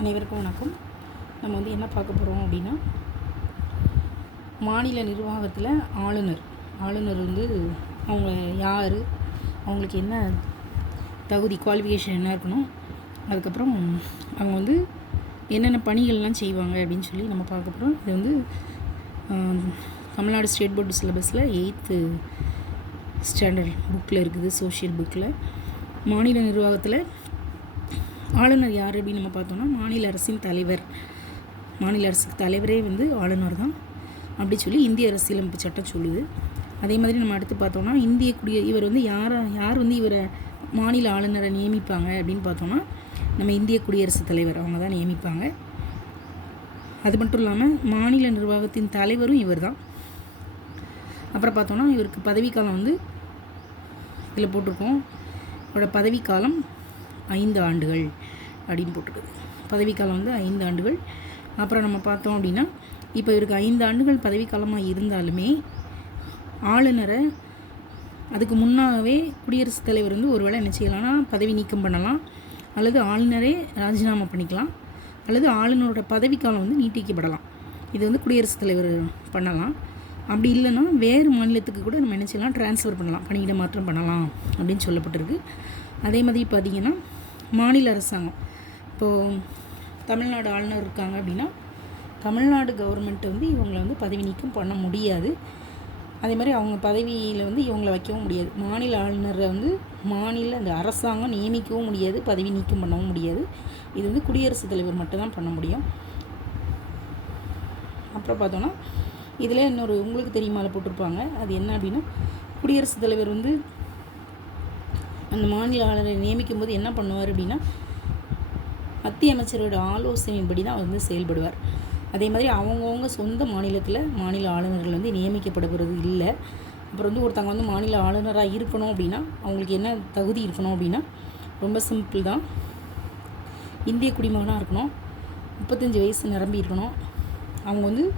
அனைவருக்கும் வணக்கம். நம்ம என்ன பார்க்க போகிறோம் அப்படின்னா, மாநில நிர்வாகத்தில் ஆளுநர் அவங்க யார், அவங்களுக்கு என்ன தகுதி, குவாலிஃபிகேஷன் என்ன இருக்கணும், அதுக்கப்புறம் அவங்க என்னென்ன பணிகள்லாம் செய்வாங்க அப்படின்னு சொல்லி நம்ம பார்க்க போகிறோம். இது தமிழ்நாடு ஸ்டேட் போர்டு சிலபஸில் 8th ஸ்டாண்டர்ட் புக்கில் இருக்குது, சோஷியல் புக்கில். மாநில நிர்வாகத்தில் ஆளுநர் யார் அப்படின்னு நம்ம பார்த்தோம்னா, மாநில அரசின் தலைவர். மாநில அரசுக்கு தலைவரே ஆளுநர் தான் அப்படி சொல்லி இந்திய அரசியலமைப்பு சட்டம் சொல்லுது. அதே மாதிரி நம்ம அடுத்து பார்த்தோம்னா, இவர் யார் இவரை மாநில ஆளுநரை நியமிப்பாங்க அப்படின்னு பார்த்தோம்னா, நம்ம இந்திய குடியரசுத் தலைவர் அவங்க தான் நியமிப்பாங்க. அது மட்டும் இல்லாமல் மாநில நிர்வாகத்தின் தலைவரும் இவர் தான். அப்புறம் பார்த்தோம்னா, இவருக்கு பதவிக்காலம் இதில் போட்டிருக்கோம். இவரோட பதவிக்காலம் 5 ஆண்டுகள் அப்படின்னு போட்டிருக்குது. பதவிக்காலம் 5 ஆண்டுகள். அப்புறம் நம்ம பார்த்தோம் அப்படின்னா, இப்போ இவருக்கு 5 ஆண்டுகள் பதவிக்காலமாக இருந்தாலுமே ஆளுநரை அதுக்கு முன்னாகவே குடியரசுத் தலைவர் ஒருவேளை என்ன செய்யலாம்னா பதவி நீக்கம் பண்ணலாம், அல்லது ஆளுநரே ராஜினாமா பண்ணிக்கலாம், அல்லது ஆளுநரோட பதவிக்காலம் நீட்டிக்கப்படலாம். இது குடியரசுத் தலைவர் பண்ணலாம். அப்படி இல்லைன்னா வேறு மாநிலத்துக்கு கூட நம்ம என்ன செய்யலாம், ட்ரான்ஸ்ஃபர் பண்ணலாம், பணியிட மாற்றம் பண்ணலாம் அப்படின்னு சொல்லப்பட்டிருக்கு. அதே மாதிரி பார்த்திங்கன்னா, மாநில அரசாங்கம் இப்போது தமிழ்நாடு ஆளுநர் இருக்காங்க அப்படின்னா, தமிழ்நாடு கவர்மெண்ட் இவங்களை பதவி நீக்கம் பண்ண முடியாது. அதே மாதிரி அவங்க பதவியில் இவங்களை வைக்கவும் முடியாது. மாநில ஆளுநரை மாநில அந்த அரசாங்கம் நியமிக்கவும் முடியாது, பதவி நீக்கம் பண்ணவும் முடியாது. இது குடியரசுத் தலைவர் மட்டும்தான் பண்ண முடியும். அப்புறம் பார்த்தோன்னா, இதில் இன்னொரு உங்களுக்கு தெரியுமால போட்டிருப்பாங்க. அது என்ன அப்படின்னா, குடியரசுத் தலைவர் அந்த மாநில ஆளுநரை நியமிக்கும் போது என்ன பண்ணுவார் அப்படின்னா, மத்திய அமைச்சரோட ஆலோசனையின்படி தான் செயல்படுவார். அதே மாதிரி அவங்கவுங்க சொந்த மாநிலத்தில் மாநில ஆளுநர்கள் நியமிக்கப்படுகிறது இல்லை. அப்புறம் ஒருத்தவங்க மாநில ஆளுநராக இருக்கணும் அப்படின்னா அவங்களுக்கு என்ன தகுதி இருக்கணும் அப்படின்னா, ரொம்ப சிம்பிள் தான். இந்திய குடிமகனாக இருக்கணும், 35 வயசு நிரம்பி இருக்கணும், அவங்க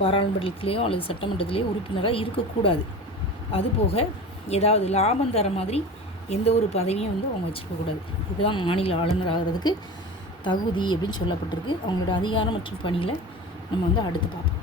பாராளுமன்றத்திலேயோ அல்லது சட்டமன்றத்திலேயோ உறுப்பினராக இருக்கக்கூடாது. அதுபோக ஏதாவது லாபம் தர மாதிரி எந்த ஒரு பதவியும் அவங்க வச்சுருக்கக்கூடாது. இதுதான் மாநில ஆளுநர் ஆகிறதுக்கு தகுதி அப்படின்னு சொல்லப்பட்டிருக்கு. அவங்களோட அதிகாரம் மற்றும் பணியில் நம்ம அடுத்து பார்ப்போம்.